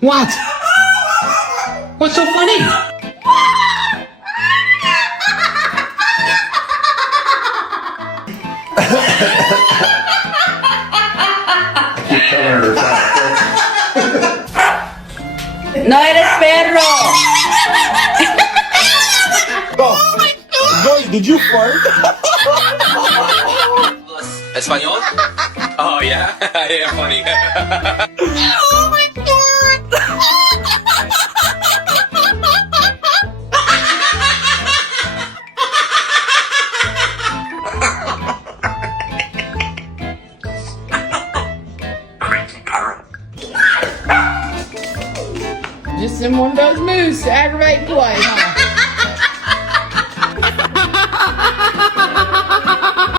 What? What's so funny? No eres perro. Boy, did you fart? Espanol? Oh yeah? Yeah, funny. Oh my god. Just in one of those moves to aggravate play, huh?